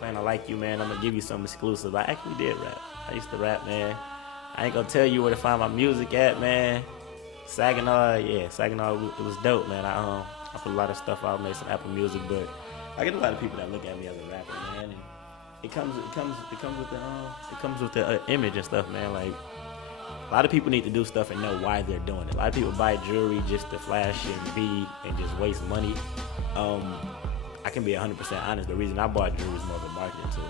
man, I like you, man. I'm gonna give you something exclusive. I actually did rap. I used to rap, man. I ain't gonna tell you where to find my music at, man. Saginaw, yeah, Saginaw, it was dope, man. I put a lot of stuff out, made some Apple Music, but I get a lot of people that look at me as a rapper, man. And it comes with the image and stuff, man. Like a lot of people need to do stuff and know why they're doing it. A lot of people buy jewelry just to flash and be and just waste money. I can be 100% honest. The reason I bought jewelry is more of a marketing tool.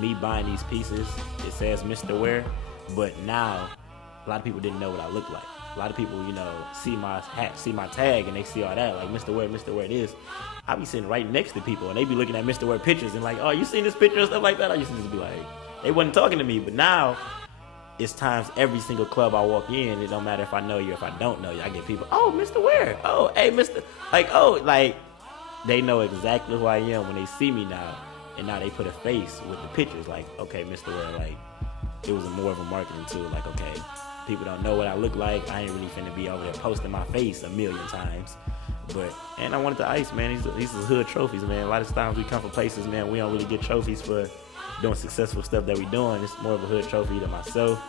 Me buying these pieces, it says Mr. Ware, but now a lot of people didn't know what I looked like. A lot of people, see my hat, see my tag, and they see all that, like Mr. Ware it is. I be sitting right next to people, and they be looking at Mr. Ware pictures and like, oh, you seen this picture and stuff like that? I used to just be like, they wasn't talking to me, but now it's times every single club I walk in, it don't matter if I know you or if I don't know you. I get people, oh, Mr. Ware, oh, hey, Mr. Like, they know exactly who I am when they see me now, and now they put a face with the pictures, like, okay, Mr. Ware, like, it was more of a marketing tool, like, okay, people don't know what I look like. I ain't really finna be over there posting my face a million times. And I wanted the ice, man. These are hood trophies, man. A lot of times we come from places, man, we don't really get trophies for doing successful stuff that we doing. It's more of a hood trophy to myself.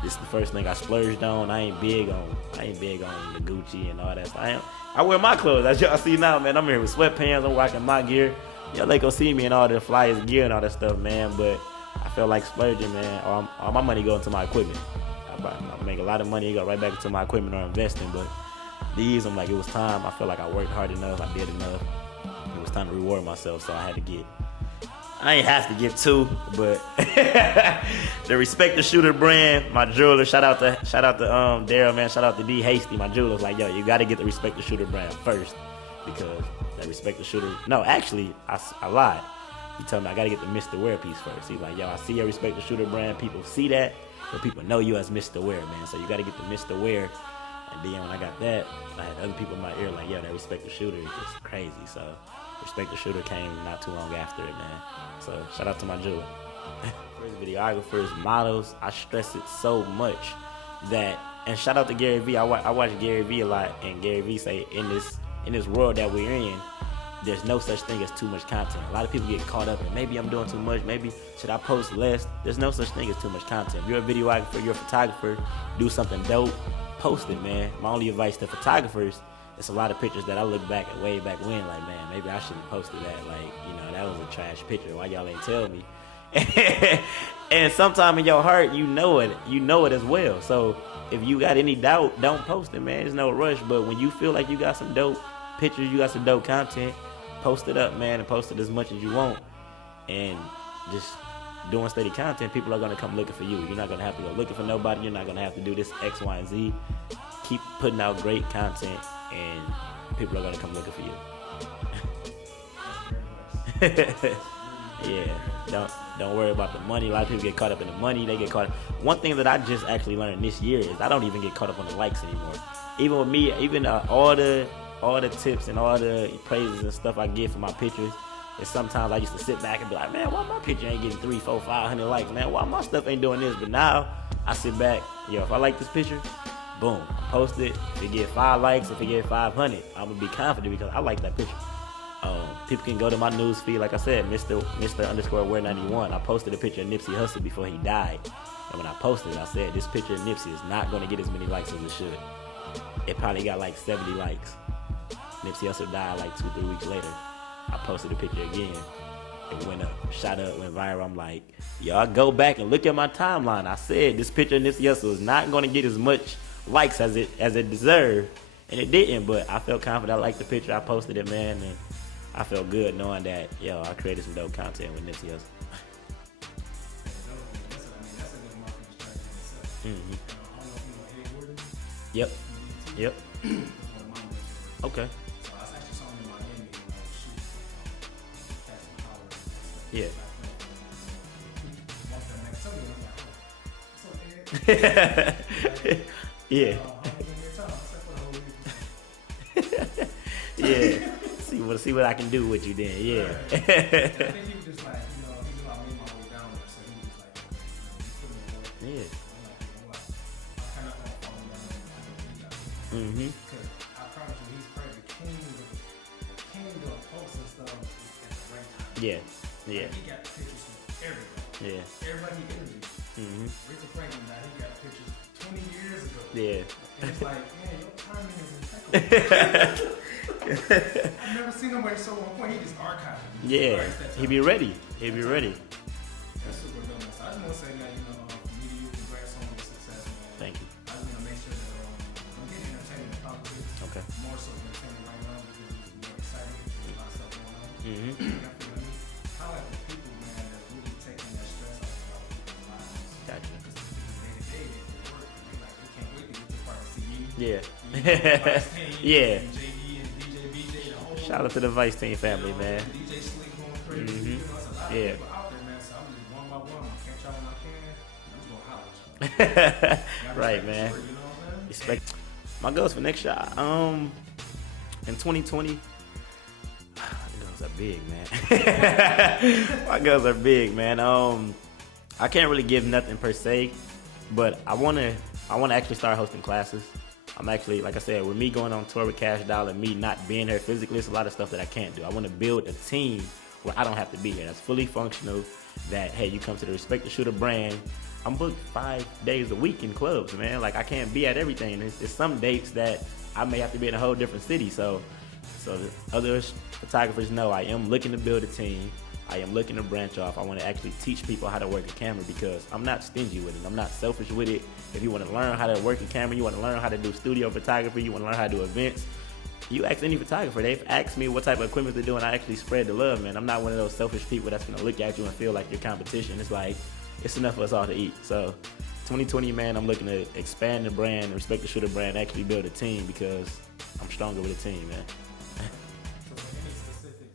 This is the first thing I splurged on. I ain't big on the Gucci and all that stuff. I wear my clothes. As y'all see now, man, I'm here with sweatpants. I'm rocking my gear. Y'all like go see me and all the flyers gear and all that stuff, man. But I feel like splurging, man. All my money go into my equipment. I make a lot of money, it go right back into my equipment or investing, but these, I'm like, it was time. I feel like I worked hard enough, I did enough. It was time to reward myself, so I ain't have to get two, but the Respect the Shooter brand, my jeweler, shout out to Daryl, man, shout out to D Hasty, my jeweler's like, yo, you gotta get the Respect the Shooter brand first, because that Respect the Shooter, no, actually, I lied. He told me I gotta get the Mr. Ware piece first. He's like, yo, I see your Respect the Shooter brand, people see that, but people know you as Mr. Ware, man. So you gotta get the Mr. Ware. And then when I got that, I had other people in my ear like, yo, that Respect the Shooter is just crazy. So Respect the Shooter came not too long after it, man. So shout out to my jeweler. First videographers, models, I stress it so much that, and shout out to Gary Vee. I watch Gary Vee a lot, and Gary Vee say in this world that we're in, there's no such thing as too much content. A lot of people get caught up in maybe I'm doing too much, maybe should I post less? There's no such thing as too much content. If you're a videographer, you're a photographer, do something dope, post it, man. My only advice to photographers, it's a lot of pictures that I look back at way back when, like, man, maybe I shouldn't have posted that. Like, that was a trash picture. Why y'all ain't tell me? And sometime in your heart, you know it as well. So if you got any doubt, don't post it, man. There's no rush. But when you feel like you got some dope pictures, you got some dope content, post it up, man, and post it as much as you want. And just doing steady content, people are going to come looking for you. You're not going to have to go looking for nobody. You're not going to have to do this X, Y, and Z. Keep putting out great content, and people are going to come looking for you. Yeah, don't worry about the money. A lot of people get caught up in the money. They get caught up. One thing that I just actually learned this year is I don't even get caught up on the likes anymore. Even with me, all the tips and all the praises and stuff I get for my pictures, and sometimes I used to sit back and be like, man, why my picture ain't getting 300, 400, 500 likes, man? Why my stuff ain't doing this? But now I sit back, yo, if I like this picture, boom, I post it. If it get 5 likes, if it get 500, I'm gonna be confident because I like that picture. People can go to my news feed, like I said, Mr. Ware 91. I posted a picture of Nipsey Hussle before he died, and when I posted it, I said this picture of Nipsey is not gonna get as many likes as it should. It probably got like 70 likes. Nipsey Hussle died like 2-3 weeks later. I posted a picture again. It went up, shot up, went viral. I'm like, y'all go back and look at my timeline. I said this picture of Nipsey Hussle is not going to get as much likes as it deserved, and it didn't. But I felt confident. I liked the picture. I posted it, man, and I felt good knowing that, yo, I created some dope content with Nipsey Hussle. Mm-hmm. Yep. Okay. Yeah. Yeah. Yeah. See what I can do with you then. Yeah. I think he was just like, he knew I made my way down there, so he was like, put me in work. Yeah. I'm like, I kind of fall down. Mm-hmm. Because I promise you, he's probably the king of posting stuff at the right time. Yeah. Yeah. Like, he got pictures from everybody. Yeah. Everybody he interviewed. Mm-hmm. Richard Franklin died. He got pictures 20 years ago. Yeah. And it's like, man, your timing is impeccable. I've never seen nobody so on point. He just archived it. Yeah. He be ready. He be ready. That's super dope. So I just want to say that, for me to you, congrats on your success, man. Thank you. I just want to make sure that I'm getting entertainment and politics. Okay. More so entertainment right now because it's more exciting. There's a lot of stuff going on. Mm-hmm. I like the people, man, that really taking that stress off of other people's lives. Gotcha. Because the people day to day, they work, and they can't wait to get to the part of CE. Yeah. Yeah. Yeah. JD and DJ BJ, the whole. Shout out to the Vice Team family, man. DJ Slick going crazy. Mm-hmm. It's a lot of Yeah. people out there, man. So I'm just one by one. I'll catch y'all when I can. I'm just gonna holler at y'all. Right, man. You know what I'm saying? Respect. My goals for next year, in 2020, my goals are big, man. My goals are big, man. I can't really give nothing per se, but I wanna actually start hosting classes. I'm actually, like I said, with me going on tour with Cash Dollar, me not being here physically, it's a lot of stuff that I can't do. I want to build a team where I don't have to be here. That's fully functional. That, hey, you come to the Respect the Shooter brand. I'm booked 5 days a week in clubs, man. Like, I can't be at everything. It's some dates that I may have to be in a whole different city. So the other photographers know I am looking to build a team. I am looking to branch off. I want to actually teach people how to work a camera because I'm not stingy with it. I'm not selfish with it. If you want to learn how to work a camera, you want to learn how to do studio photography, you want to learn how to do events, you ask any photographer. They've asked me what type of equipment they're doing. I actually spread the love, man. I'm not one of those selfish people that's going to look at you and feel like your competition. It's like, it's enough for us all to eat. So 2020, man, I'm looking to expand the brand, Respect the Shooter brand, actually build a team because I'm stronger with a team, man. So for any specific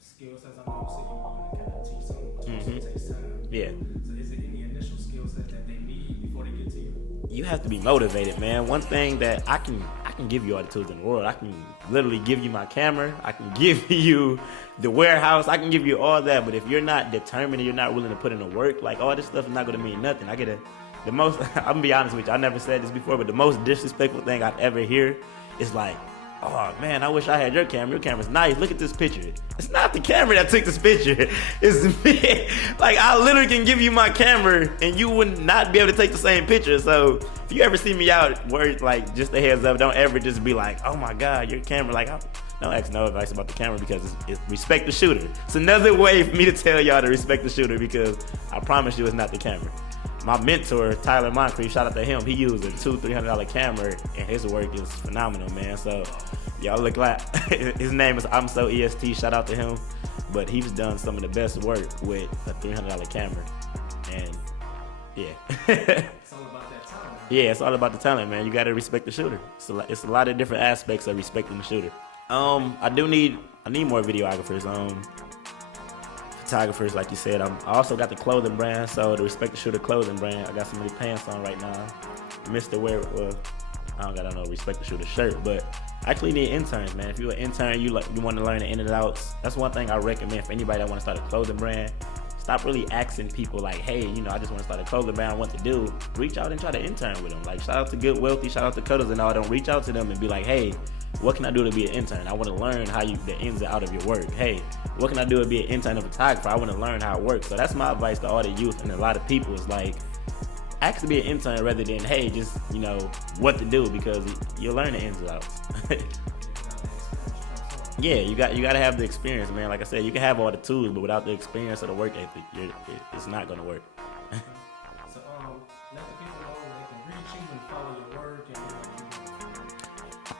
skill sets, I know you said you want to kind of teach some, which also takes time. Yeah. So is it any initial skill sets that they need before they get to you? You have to be motivated, man. One thing that I can give you all the tools in the world. I can literally give you my camera. I can give you the warehouse. I can give you all that. But if you're not determined and you're not willing to put in the work, like all this stuff is not going to mean nothing. I'm gonna be honest with you. I never said this before, but the most disrespectful thing I've ever heard is like, oh man, I wish I had your camera. Your camera's nice. Look at this picture. It's not the camera that took this picture. It's me. Like, I literally can give you my camera and you would not be able to take the same picture. So if you ever see me out, where like, just a heads up, don't ever just be like, oh my God, your camera. Like, don't ask no advice about the camera because it's respect the shooter. It's another way for me to tell y'all to respect the shooter because I promise you it's not the camera. My mentor, Tyler Moncrief, shout out to him. He used a $200-300 camera, and his work is phenomenal, man. So y'all look like his name is I'm So EST. Shout out to him, but he's done some of the best work with a $300 camera, and yeah. It's all about that talent. Yeah, it's all about the talent, man. You gotta respect the shooter. It's a lot of different aspects of respecting the shooter. I need more videographers. Photographers, like you said. I also got the clothing brand, so the Respect the Shooter clothing brand. I got some new pants on right now. Mr. Ware, well, I don't got no Respect the Shooter shirt, but I actually need interns, man. If you're an intern, you want to learn the in and outs. That's one thing I recommend for anybody that want to start a clothing brand. Stop really asking people like, hey, I just want to start a clothing brand. What to do? Reach out and try to intern with them. Like, shout out to Good Wealthy, shout out to Cuddles and all. Don't reach out to them and be like, hey, what can I do to be an intern? I want to learn the ins and out of your work. Hey, what can I do to be an intern and photographer? I want to learn how it works. So that's my advice to all the youth and a lot of people is like, ask to be an intern rather than, hey, just, what to do because you'll learn the ins and outs. Yeah, you got to have the experience, man. Like I said, you can have all the tools, but without the experience or the work ethic, it's not going to work. So, let the people know where they can reach you and follow your work.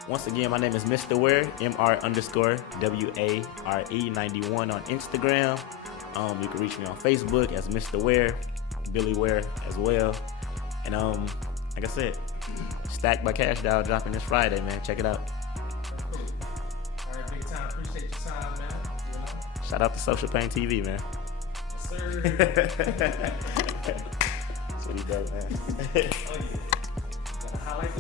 Once again, my name is Mr. Ware, MR_WARE 91 on Instagram. You can reach me on Facebook as Mr. Ware, Billy Ware as well. And like I said, Stacked by Cash Doll dropping this Friday, man. Check it out. Appreciate your time, man. Shout out to Social Pain TV, man. Yes, sir. That's what he does, man. Oh, yeah. Gotta highlight